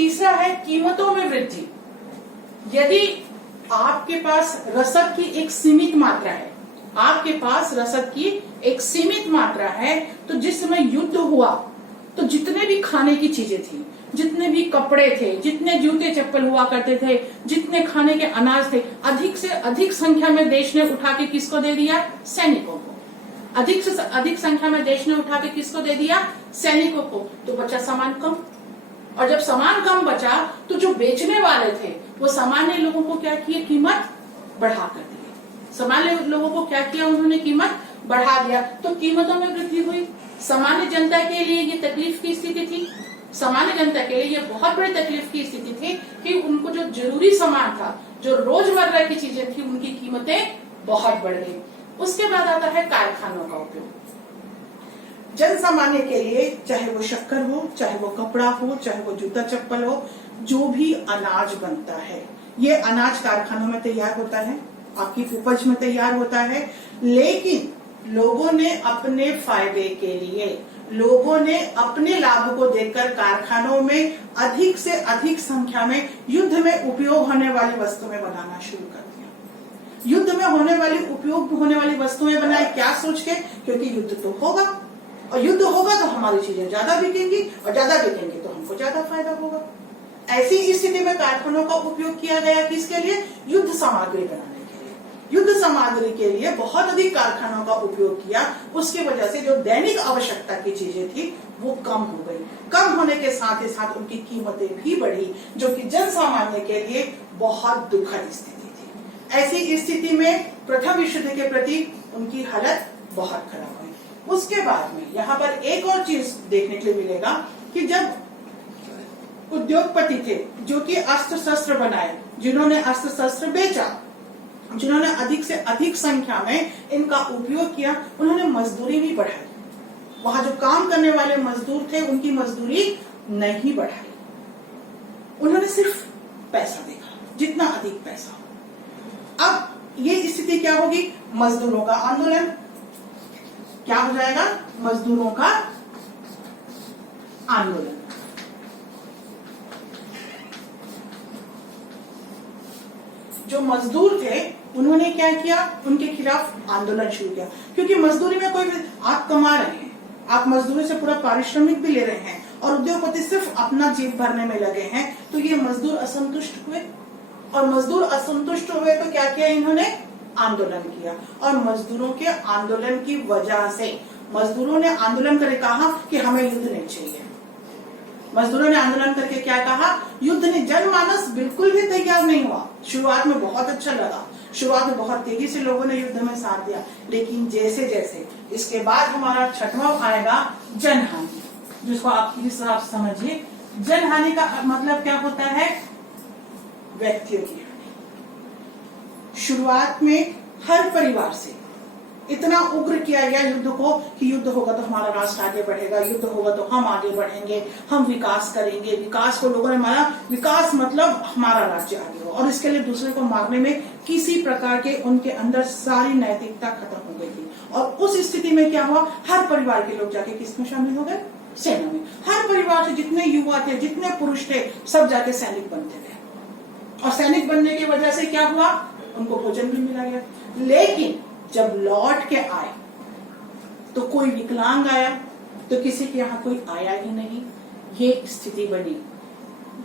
तीसरा है कीमतों में वृद्धि। यदि आपके पास रसद की एक सीमित मात्रा है, आपके पास रसद की एक सीमित मात्रा है, तो जिस समय युद्ध हुआ तो जितने भी खाने की चीजें थी, जितने भी कपड़े थे, जितने जूते चप्पल हुआ करते थे, जितने खाने के अनाज थे, अधिक से अधिक संख्या में देश ने उठा के किसको दे दिया? सैनिकों को। अधिक से अधिक संख्या में देश ने उठा के किसको दे दिया? सैनिकों को। तो बचा सामान कम, और जब सामान कम बचा तो जो बेचने वाले थे वो सामान्य लोगों को क्या किए? कीमत बढ़ा कर दिए। सामान्य लोगों को क्या किया? उन्होंने कीमत बढ़ा दिया, तो कीमतों में वृद्धि हुई। सामान्य जनता के लिए ये तकलीफ की स्थिति थी। सामान्य जनता के लिए ये बहुत बड़ी तकलीफ की स्थिति थी कि उनको जो जरूरी सामान था, जो रोजमर्रा की चीजें थी, उनकी कीमतें बहुत बढ़ गई। उसके बाद आता है कारखानों का उपयोग। जन सामान्य के लिए, चाहे वो शक्कर हो, चाहे वो कपड़ा हो, चाहे वो जूता चप्पल हो, जो भी अनाज बनता है, ये अनाज कारखानों में तैयार होता है, आपकी उपज में तैयार होता है। लेकिन लोगों ने अपने फायदे के लिए, लोगों ने अपने लाभ को देखकर कारखानों में अधिक से अधिक संख्या में युद्ध में उपयोग होने वाली वस्तुएं बनाना शुरू कर दिया। युद्ध में होने वाली उपयोग होने वाली वस्तुएं बनाए, क्या सोच के? क्योंकि युद्ध तो होगा, और युद्ध होगा तो हमारी चीजें ज्यादा बिकेंगी, और ज्यादा बिकेंगी तो हमको ज्यादा फायदा होगा। ऐसी स्थिति में कारखानों का उपयोग किया गया, किसके लिए? युद्ध सामग्री बनाने के लिए। युद्ध सामग्री के लिए बहुत अधिक कारखानों का उपयोग किया। उसकी वजह से जो दैनिक आवश्यकता की चीजें थी वो कम हो गई। कम होने के साथ ही साथ उनकी कीमतें भी बढ़ी, जो कि जन सामान्य के लिए बहुत दुखद स्थिति थी। ऐसी स्थिति में प्रथम विश्व युद्ध के प्रति उनकी हालत बहुत खराब हुई। उसके बाद में यहाँ पर एक और चीज देखने के लिए मिलेगा कि जब उद्योगपति थे जो कि अस्त्र शस्त्र बनाए, जिन्होंने अस्त्र शस्त्र बेचा, जिन्होंने अधिक से अधिक संख्या में इनका उपयोग किया, उन्होंने मजदूरी भी बढ़ाई। वहां जो काम करने वाले मजदूर थे उनकी मजदूरी नहीं बढ़ाई, उन्होंने सिर्फ पैसा देखा, जितना अधिक पैसा। अब ये स्थिति क्या होगी? मजदूरों का आंदोलन। क्या हो जाएगा? मजदूरों का आंदोलन। जो मजदूर थे उन्होंने क्या किया? उनके खिलाफ आंदोलन शुरू किया, क्योंकि मजदूरी में कोई, आप कमा रहे हैं, आप मजदूरी से पूरा पारिश्रमिक भी ले रहे हैं, और उद्योगपति सिर्फ अपना जेब भरने में लगे हैं, तो ये मजदूर असंतुष्ट हुए। और मजदूर असंतुष्ट हुए तो क्या किया इन्होंने? आंदोलन किया। और मजदूरों के आंदोलन की वजह से मजदूरों ने आंदोलन करके कहा कि हमें युद्ध नहीं चाहिए। मजदूरों ने आंदोलन करके क्या कहा? युद्ध नहीं। जनमानस बिल्कुल भी तैयार नहीं हुआ। शुरुआत में बहुत अच्छा लगा, शुरुआत में बहुत तेजी से लोगों ने युद्ध में साथ दिया, लेकिन जैसे जैसे इसके बाद हमारा छठवां आएगा जनहानि, जिसको आप इस हिसाब से समझिए। जनहानि का मतलब क्या होता है? व्यक्तियों की हानि। शुरुआत में हर परिवार से इतना उग्र किया गया युद्ध को कि युद्ध होगा तो हमारा राष्ट्र आगे बढ़ेगा, युद्ध होगा तो हम आगे बढ़ेंगे, हम विकास करेंगे। विकास को लोगों ने माना, विकास मतलब हमारा राज्य आगे हो, और इसके लिए दूसरे को मारने में किसी प्रकार के उनके अंदर सारी नैतिकता खत्म हो गई थी। और उस स्थिति में क्या हुआ? हर परिवार के लोग जाके किसमें शामिल हो गए? सेना में। हर परिवार से जितने युवा थे, जितने पुरुष थे, सब जाके सैनिक बनते गए। और सैनिक बनने की वजह से क्या हुआ? उनको भोजन भी मिला गया। लेकिन जब लौट के आए तो कोई विकलांग आया, तो किसी के यहाँ कोई आया ही नहीं। ये स्थिति बनी,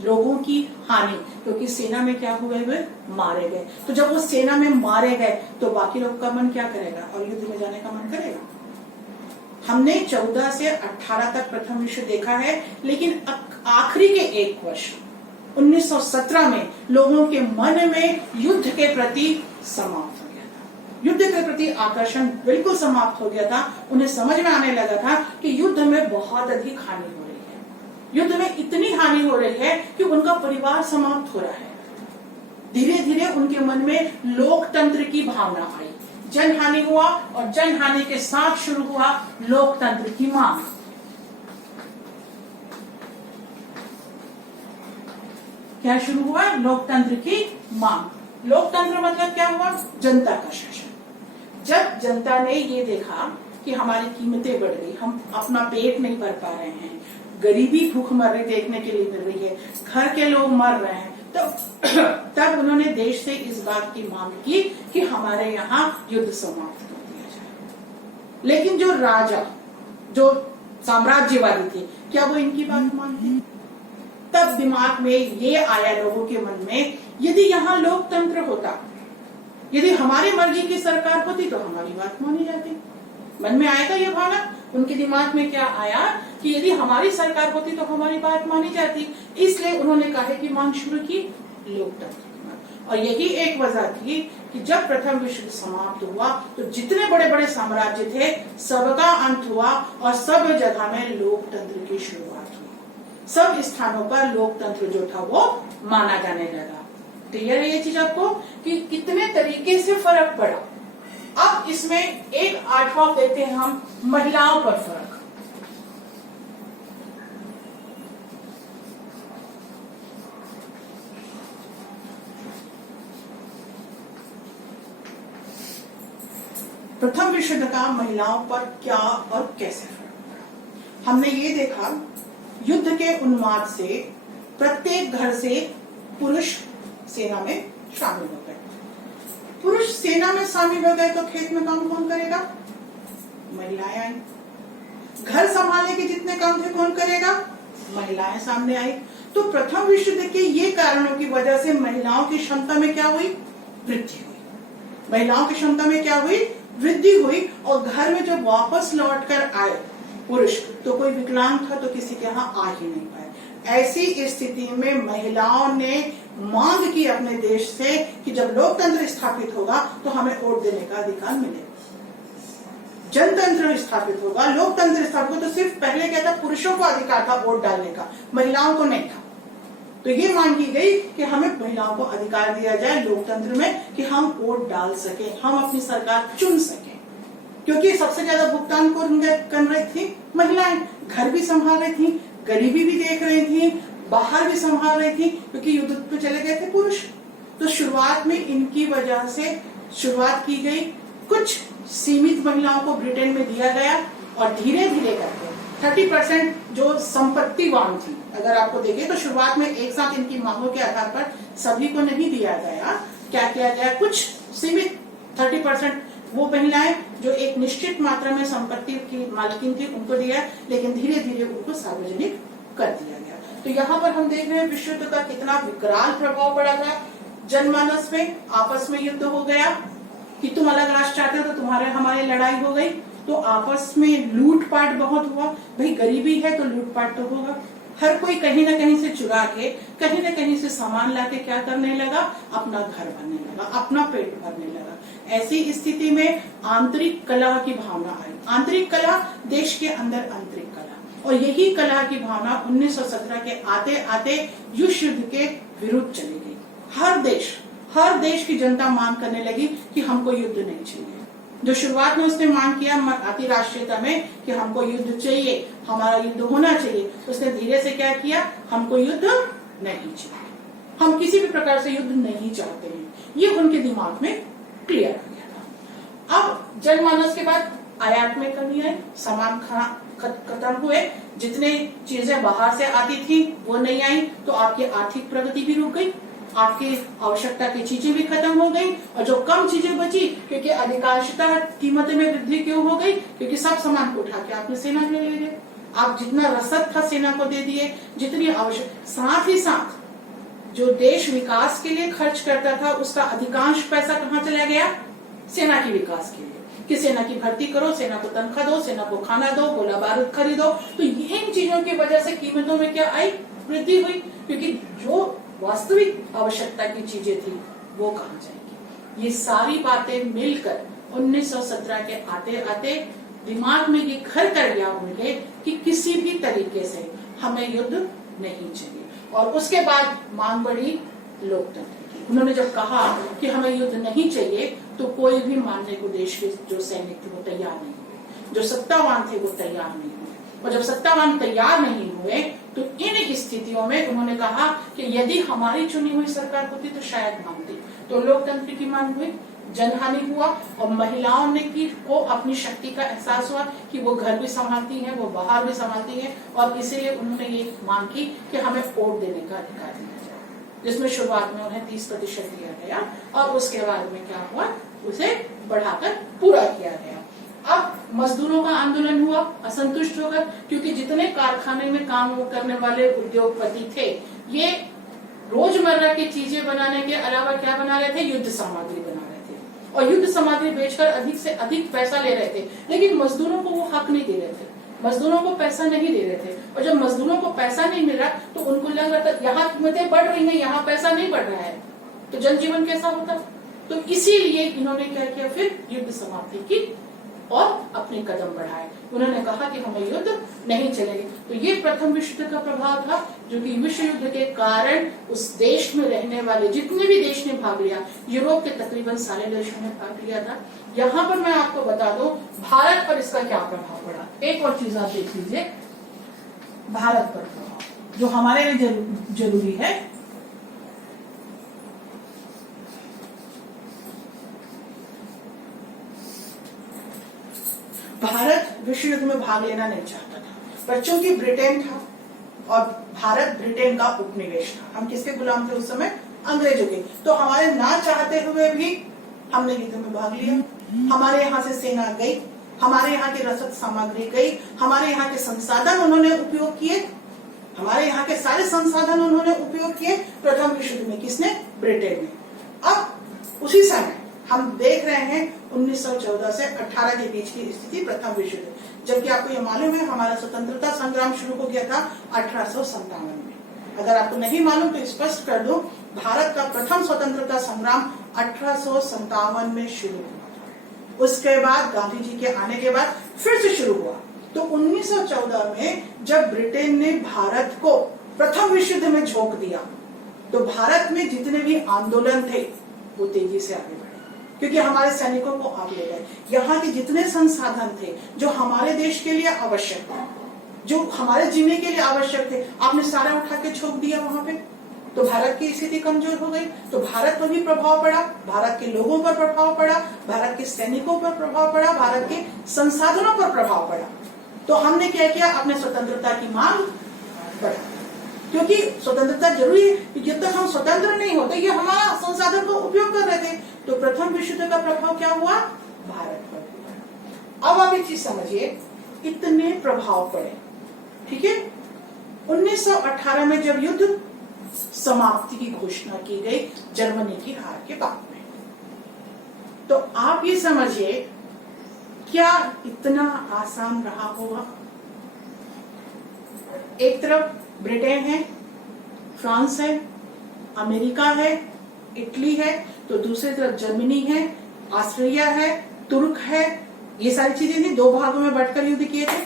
लोगों की हानि, क्योंकि सेना में क्या हुए? वे मारे गए। तो जब वो सेना में मारे गए तो बाकी लोगों का मन क्या करेगा? और युद्ध में जाने का मन करेगा। हमने 14 से 18 तक प्रथम विश्व देखा है, लेकिन आखिरी के एक वर्ष 1917 में लोगों के मन में युद्ध के प्रति समाप्त हो गया था। युद्ध के प्रति आकर्षण बिल्कुल समाप्त हो गया था। उन्हें समझ में आने लगा था कि युद्ध में बहुत अधिक हानि हो रही है, युद्ध में इतनी हानि हो रही है कि उनका परिवार समाप्त हो रहा है। धीरे धीरे उनके मन में लोकतंत्र की भावना आई। जनहानि हुआ, और जनहानि के साथ शुरू हुआ लोकतंत्र की मांग। क्या शुरू हुआ? लोकतंत्र की मांग। लोकतंत्र मतलब क्या हुआ? जनता का शासन। जब जनता ने ये देखा कि हमारी कीमतें बढ़ गई, हम अपना पेट नहीं भर पा रहे हैं, गरीबी भूखमरी देखने के लिए मिल रही है, घर के लोग मर रहे हैं, तब उन्होंने देश से इस बात की मांग की कि हमारे यहाँ युद्ध समाप्त कर दिया जाए। लेकिन जो राजा, जो साम्राज्यवादी थे, क्या वो इनकी बात मानते? तब दिमाग में ये आया लोगों के मन में, यदि यहाँ लोकतंत्र होता, यदि हमारी मर्जी की सरकार होती तो हमारी बात मानी जाती। मन में आया था ये भावना, उनके दिमाग में क्या आया कि यदि हमारी सरकार होती तो हमारी बात मानी जाती। इसलिए उन्होंने काहे की मांग शुरू की? लोकतंत्र की मांग। और यही एक वजह थी कि जब प्रथम विश्व युद्ध समाप्त हुआ तो जितने बड़े बड़े साम्राज्य थे सबका अंत हुआ और सब जगह में लोकतंत्र की शुरुआत हुई। सब स्थानों पर लोकतंत्र जो था वो माना जाने लगा। क्लियर है ये चीज आपको कि कितने तरीके से फर्क पड़ा। अब इसमें एक आठवां देते हैं हम, महिलाओं पर फर्क। प्रथम विश्व युद्ध का महिलाओं पर क्या और कैसे फर्क पड़ा। हमने ये देखा, युद्ध के उन्माद से प्रत्येक घर से पुरुष सेना में शामिल हो गए। पुरुष सेना में शामिल हो गए तो खेत में काम कौन करेगा? महिलाएं आई। घर संभालने के जितने काम थे कौन करेगा? महिलाएं सामने आई। तो प्रथम विश्व युद्ध के ये कारणों की वजह से महिलाओं की क्षमता में क्या हुई? वृद्धि हुई। महिलाओं की क्षमता में क्या हुई? वृद्धि हुई। और घर में जब वापस लौट कर आए पुरुष, तो कोई विकलांग था तो किसी के यहाँ आ ही नहीं पाए। ऐसी स्थिति में महिलाओं ने मांग की अपने देश से कि जब लोकतंत्र स्थापित होगा तो हमें वोट देने का अधिकार मिलेगा। जनतंत्र स्थापित होगा, लोकतंत्र स्थापित होगा, तो सिर्फ पहले क्या था? पुरुषों को अधिकार था वोट डालने का, महिलाओं को नहीं था। तो ये मांग की गई कि हमें महिलाओं को अधिकार दिया जाए लोकतंत्र में कि हम वोट डाल सके, हम अपनी सरकार चुन सके। क्योंकि सबसे ज्यादा भुगतान कौन कर रही थी? महिलाएं। घर भी संभाल रही थी, गरीबी भी देख रही थी, बाहर भी संभाल रही थी, क्योंकि युद्ध पे चले गए थे पुरुष। तो शुरुआत में इनकी वजह से शुरुआत की गई, कुछ सीमित महिलाओं को ब्रिटेन में दिया गया और धीरे धीरे करके 30% जो संपत्तिवान थी, अगर आपको देखें तो शुरुआत में एक साथ इनकी मांगों के आधार पर सभी को नहीं दिया गया। क्या किया गया? कुछ सीमित 30% वो महिलाएं जो एक निश्चित मात्रा में संपत्ति की मालकिन थी उनको दिया, लेकिन धीरे धीरे उनको सार्वजनिक कर दिया गया। तो यहाँ पर हम देख रहे हैं विश्व युद्ध का कितना विकराल प्रभाव पड़ा था जनमानस में। आपस में युद्ध हो गया कि तुम अलग राष्ट्र चाहते हो तो तुम्हारे हमारी लड़ाई हो गई। तो आपस में लूटपाट बहुत हुआ। भाई गरीबी है तो लूटपाट तो होगा। हर कोई कहीं ना कहीं से चुरा के, कहीं ना कहीं से सामान लाके क्या करने लगा? अपना घर भरने लगा, अपना पेट भरने लगा। ऐसी स्थिति में आंतरिक कलह की भावना आई। आंतरिक कलह, देश के अंदर आंतरिक कलह, और यही कलह की भावना 1917 के आते आते विश्व युद्ध के विरुद्ध चली गई। हर देश की जनता मांग करने लगी कि हमको युद्ध नहीं चाहिए। जो शुरुआत में उसने मांग किया अति राष्ट्रीयता में कि हमको युद्ध चाहिए, हमारा युद्ध होना चाहिए, उसने धीरे से क्या किया? हमको युद्ध नहीं चाहिए, हम किसी भी प्रकार से युद्ध नहीं चाहते हैं। ये उनके दिमाग में क्लियर आ गया था। अब जनमानस के बाद आयात में कमी आई, सामान खत्म हुए, जितने चीजें बाहर से आती थी वो नहीं आई, तो आपकी आर्थिक प्रगति भी रुक गई, आपकी आवश्यकता की चीजें भी खत्म हो गई। और जो कम चीजें बची, क्योंकि अधिकांशतः कीमत में वृद्धि क्यों हो गई? क्योंकि सब सामान को उठा के आपने सेना में ले गए। आप जितना रसद था सेना को दे दिए, जितनी आवश्यक। साथ ही साथ जो देश विकास के लिए खर्च करता था उसका अधिकांश पैसा कहाँ चला गया? सेना के विकास के लिए, कि सेना की भर्ती करो, सेना को तनख्वाह दो, सेना को खाना दो, गोला बारूद खरीदो। तो इन चीजों की वजह से कीमतों में क्या आई? वृद्धि हुई। क्योंकि जो वास्तविक आवश्यकता की चीजें थी वो कहाँ जाएगी? ये सारी बातें मिलकर 1917 के आते आते दिमाग में ये घर कर गया उनके कि किसी भी तरीके से हमें युद्ध नहीं चाहिए। और उसके बाद मांग बढ़ी लोकतंत्र की। उन्होंने जब कहा कि हमें युद्ध नहीं चाहिए तो कोई भी मानने को देश के जो सैनिक थे वो तैयार नहीं हुए, जो सत्तावान थे वो तैयार नहीं हुए। और जब सत्तावान तैयार नहीं हुए तो इन स्थितियों में उन्होंने कहा कि यदि हमारी चुनी हुई सरकार होती तो शायद मानती। तो लोकतंत्र की मांग हुई। जनहानि हुआ और महिलाओं ने को अपनी शक्ति का एहसास हुआ कि वो घर भी संभालती हैं, वो बाहर भी संभालती हैं, और इसीलिए उन्होंने ये मांग की कि हमें वोट देने का अधिकार दिया जाए, जिसमें शुरुआत में उन्हें 30% दिया गया और उसके बाद में क्या हुआ, उसे बढ़ाकर पूरा किया गया। अब मजदूरों का आंदोलन हुआ, असंतुष्ट होकर, क्योंकि जितने कारखाने में काम करने वाले उद्योगपति थे, ये रोजमर्रा की चीजें बनाने के अलावा क्या बना रहे थे, युद्ध सामग्री बना रहे थे, और युद्ध सामग्री बेचकर अधिक से अधिक पैसा ले रहे थे, लेकिन मजदूरों को वो हक नहीं दे रहे थे, मजदूरों को पैसा नहीं दे रहे थे। और जब मजदूरों को पैसा नहीं मिल रहा तो उनको लग रहा था यहाँ कीमतें बढ़ रही हैं, यहाँ पैसा नहीं बढ़ रहा है, तो जनजीवन कैसा होता। तो इसीलिए इन्होंने क्या किया, फिर युद्ध समाप्ति की और अपने कदम बढ़ाए। उन्होंने कहा कि हमें युद्ध नहीं चलेंगे। तो ये प्रथम विश्व युद्ध का प्रभाव था, जो कि विश्व युद्ध के कारण उस देश में रहने वाले जितने भी देश ने भाग लिया, यूरोप के तकरीबन सारे देशों ने भाग लिया था। यहाँ पर मैं आपको बता दूं भारत पर इसका क्या प्रभाव पड़ा। एक और चीज आप देख लीजिए, भारत पर प्रभाव जो हमारे लिए जरूरी है। भारत विश्व युद्ध में भाग लेना नहीं चाहता था, पर चूंकि ब्रिटेन था और भारत ब्रिटेन का उपनिवेश था, हम किसके गुलाम थे उस समय, अंग्रेजों के, तो हमारे ना चाहते हुए भी हमने युद्ध में भाग लिया। हमारे यहाँ से सेना गई, हमारे यहाँ की रसद सामग्री गई, हमारे यहाँ के संसाधन उन्होंने उपयोग किए, हमारे यहाँ के सारे संसाधन उन्होंने उपयोग किए प्रथम विश्व युद्ध में। किसने, ब्रिटेन ने। अब उसी समय हम देख रहे हैं 1914 से 18 के बीच की स्थिति प्रथम विश्व युद्ध, जबकि आपको ये मालूम है हमारा स्वतंत्रता संग्राम शुरू हो गया था 1857 में। अगर आपको नहीं मालूम तो स्पष्ट कर दूं, भारत का प्रथम स्वतंत्रता संग्राम 1857 में शुरू हुआ था। उसके बाद गांधी जी के आने के बाद फिर से शुरू हुआ। तो 1914 में जब ब्रिटेन ने भारत को प्रथम विश्व युद्ध में झोंक दिया, तो भारत में जितने भी आंदोलन थे वो तेजी से आगे बढ़े, क्योंकि हमारे सैनिकों को आगे ले गए। यहाँ के जितने संसाधन थे जो हमारे देश के लिए आवश्यक थे, जो हमारे जीने के लिए आवश्यक थे, आपने सारा उठा के झोंक दिया वहां पे, तो भारत की स्थिति कमजोर हो गई। तो भारत पर भी प्रभाव पड़ा, भारत के लोगों पर प्रभाव पड़ा, भारत के सैनिकों पर प्रभाव पड़ा, भारत के संसाधनों पर प्रभाव पड़ा। तो हमने क्या किया, अपने स्वतंत्रता की मांग बढ़ा, क्योंकि स्वतंत्रता जरूरी है, जब तक हम स्वतंत्र नहीं होते ये हमारा संसाधन का उपयोग कर रहे थे। तो प्रथम विश्व युद्ध का प्रभाव क्या हुआ, भारत पर। अब आप एक चीज समझिए, इतने प्रभाव पड़े, ठीक है। 1918 में जब युद्ध समाप्ति की घोषणा की गई जर्मनी की हार के बाद में, तो आप ये समझिए क्या इतना आसान रहा होगा। एक तरफ ब्रिटेन है, फ्रांस है, अमेरिका है, इटली है, तो दूसरी तरफ जर्मनी है, ऑस्ट्रेलिया है, तुर्क है, ये सारी चीजें थी। दो भागों में बांटकर युद्ध किए थे,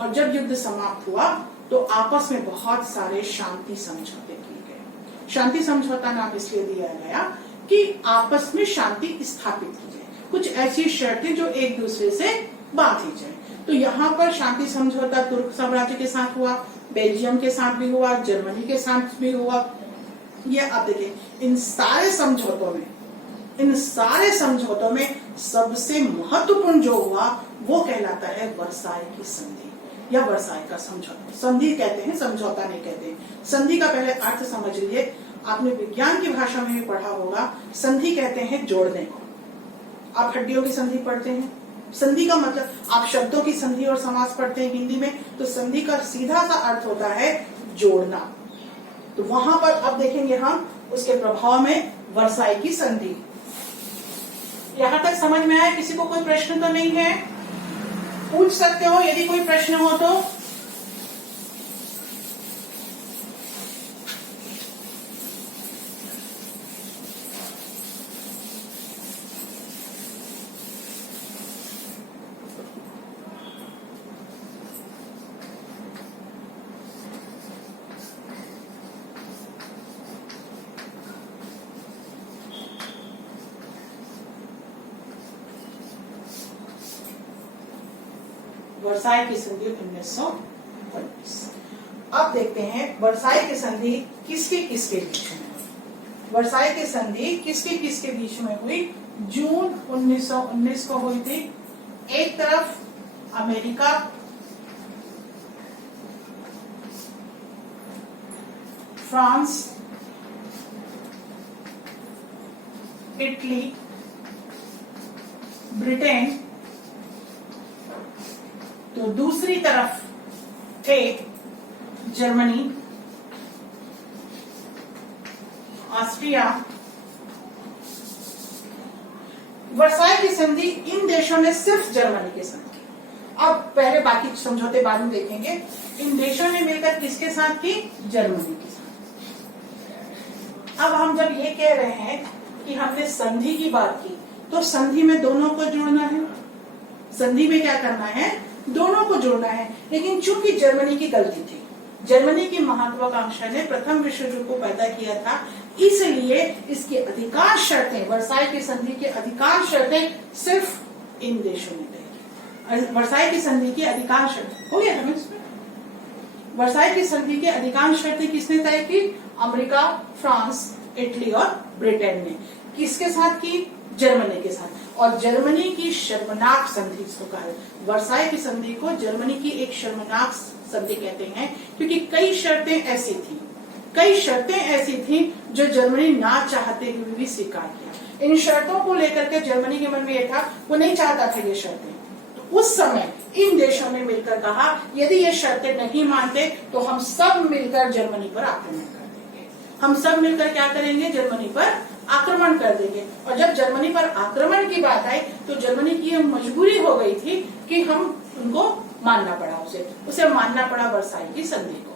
और जब युद्ध समाप्त हुआ तो आपस में बहुत सारे शांति समझौते किए गए। शांति समझौता नाम इसलिए दिया गया कि आपस में शांति स्थापित की जाए, कुछ ऐसी शर्तें जो एक दूसरे से बांधी जाए। तो यहाँ पर शांति समझौता तुर्क साम्राज्य के साथ हुआ, बेल्जियम के साथ भी हुआ, जर्मनी के साथ भी हुआ। ये आप देखिए, इन सारे समझौतों में सबसे महत्वपूर्ण जो हुआ वो कहलाता है वर्साई की संधि या वर्साई का समझौता। संधि कहते हैं, समझौता नहीं कहते। संधि का पहले अर्थ समझ लीजिए, आपने विज्ञान की भाषा में भी पढ़ा होगा, संधि कहते हैं जोड़ने को। आप हड्डियों की संधि पढ़ते हैं, संधि का मतलब, आप शब्दों की संधि और समास पढ़ते हैं हिंदी में, तो संधि का सीधा सा अर्थ होता है जोड़ना। तो वहां पर अब देखेंगे हम उसके प्रभाव में वर्साई की संधि। यहां तक समझ में आया? किसी को कोई प्रश्न तो नहीं है? पूछ सकते हो यदि कोई प्रश्न हो तो। वर्साई की संधि 1919। अब देखते हैं वर्साई की संधि किसके किसके बीच में। वर्साई की संधि किसके किसके बीच में हुई जून 1919 को हुई थी। एक तरफ अमेरिका, फ्रांस, इटली, ब्रिटेन, तो दूसरी तरफ थे जर्मनी, ऑस्ट्रिया। वर्साई की संधि इन देशों ने सिर्फ जर्मनी के साथ की। अब पहले बाकी समझौते बाद में देखेंगे। इन देशों ने मिलकर किसके साथ की? जर्मनी के साथ। अब हम जब ये कह रहे हैं कि हमने संधि की बात की, तो संधि में दोनों को जोड़ना है। संधि में क्या करना है? दोनों को जोड़ना है। लेकिन चूंकि जर्मनी की गलती थी, जर्मनी की महत्वाकांक्षा ने प्रथम विश्व युद्ध को पैदा किया था, इसलिए इसकी अधिकांश शर्तें, वर्साई की संधि की अधिकांश शर्तें सिर्फ इन देशों ने तय की। वर्साई की संधि की अधिकांश शर्तें हो गया समझ में? वर्साई की संधि की अधिकांश शर्तें किसने तय की? अमेरिका, फ्रांस, इटली और ब्रिटेन ने। किसके साथ की? जर्मनी के साथ। और जर्मनी की शर्मनाक संधि इसको कहा है। वर्साई की संधि को जर्मनी की एक शर्मनाक संधि कहते हैं, क्योंकि कई शर्तें ऐसी थी जो जर्मनी ना चाहते हुए भी स्वीकार किया। इन शर्तों को लेकर के जर्मनी के मन में यह था, वो नहीं चाहता था ये शर्तें। तो उस समय इन देशों ने मिलकर कहा, यदि ये शर्तें नहीं मानते तो हम सब मिलकर जर्मनी पर आक्रमण कर देंगे। हम सब मिलकर क्या करेंगे? जर्मनी पर आक्रमण कर देंगे। और जब जर्मनी पर आक्रमण की बात आई तो जर्मनी की यह मजबूरी हो गई थी कि हम उनको मानना पड़ा, उसे मानना पड़ा वर्साई की संधि को।